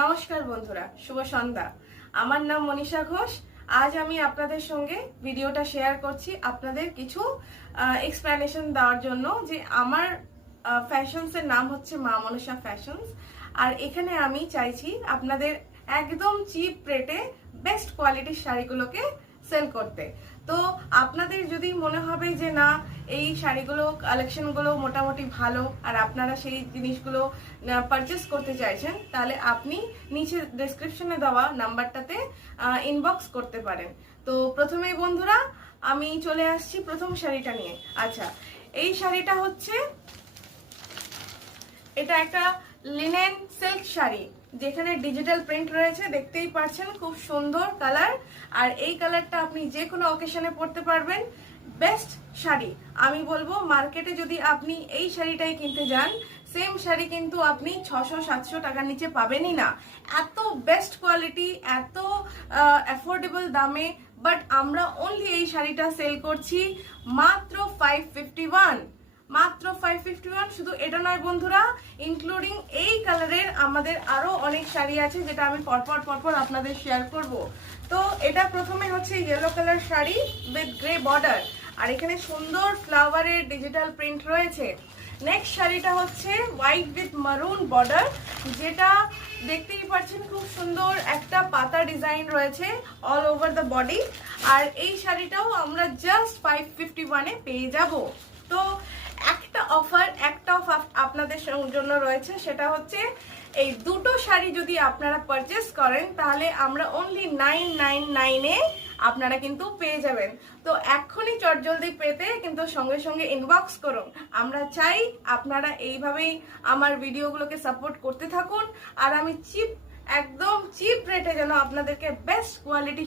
নমস্কার বন্ধুরা, শুভ সন্ধ্যা। আমার নাম মনীষা ঘোষ। আজ আমি আপনাদের সঙ্গে ভিডিওটা শেয়ার করছি আপনাদের কিছু এক্সপ্লেনেশন দেওয়ার জন্য যে আমার ফ্যাশনস এর নাম হচ্ছে মা মনসা ফ্যাশনস। আর এখানে আমি চাইছি আপনাদের একদম চিপ রেটে বেস্ট কোয়ালিটির শাড়িগুলোকে সেল করতে। তো আপনাদের যদি মনে হবে যে না, এই শাড়িগুলো কালেকশনগুলো মোটামুটি ভালো আর আপনারা সেই জিনিসগুলো পারচেস করতে চাইছেন, তাহলে আপনি নিচে ডেসক্রিপশনে দেওয়া নাম্বারটাতে ইনবক্স করতে পারেন। তো প্রথমেই বন্ধুরা আমি চলে আসছি প্রথম শাড়িটা নিয়ে। আচ্ছা, এই শাড়িটা হচ্ছে, এটা একটা লিনেন সিল্ক শাড়ি যেখানে ডিজিটাল প্রিন্ট রয়েছে, দেখতেই পাচ্ছেন, খুব সুন্দর কালার। আর এই কালারটা আপনি যে কোনো অকেশনে পরতে পারবেন। বেস্ট শাড়ি আমি বলবো, মার্কেটে যদি আপনি এই শাড়িটাই কিনতে যান, সেম শাড়ি কিন্তু আপনি 600-700 টাকার নিচে পাবেনই না। এত বেস্ট কোয়ালিটি, এত অ্যাফোর্ডেবল দামে। বাট আমরা অনলি এই শাড়িটা সেল করছি মাত্র 551, মাত্র 551। শুধু এটা নয় বন্ধুরা, ইনক্লুডিং এই কালারের আমাদের আরো অনেক শাড়ি আছে যেটা আমি পরপর আপনাদের শেয়ার করব। তো এটা প্রথমে হচ্ছে yellow colour sari with grey border, আর এখানে সুন্দর ফ্লাওয়ারের ডিজিটাল প্রিন্ট রয়েছে। নেক্সট শাড়িটা হচ্ছে হোয়াইট উইথ মারুন বর্ডার, যেটা দেখতেই পাচ্ছেন খুব সুন্দর একটা পাতা ডিজাইন রয়েছে অল ওভার দ্য বডি। আর এই শাড়িটাও আমরা জাস্ট 551-এ পেয়ে যাব। তো একটা অফার আপনাদের জন্য রয়েছে, সেটা হচ্ছে এই দুটো শাড়ি যদি আপনারা পারচেস করেন তাহলে আমরা অনলি 999-এ আপনারা কিন্তু পেয়ে যাবেন। তো এক্ষুনি চটজলদি পেতে কিন্তু সঙ্গে সঙ্গে ইনবক্স করুন। আমরা চাই আপনারা এইভাবেই আমার ভিডিওগুলোকে সাপোর্ট করতে থাকুন, আর আমি একদম চিপ রেটে যেন আপনাদেরকে বেস্ট কোয়ালিটি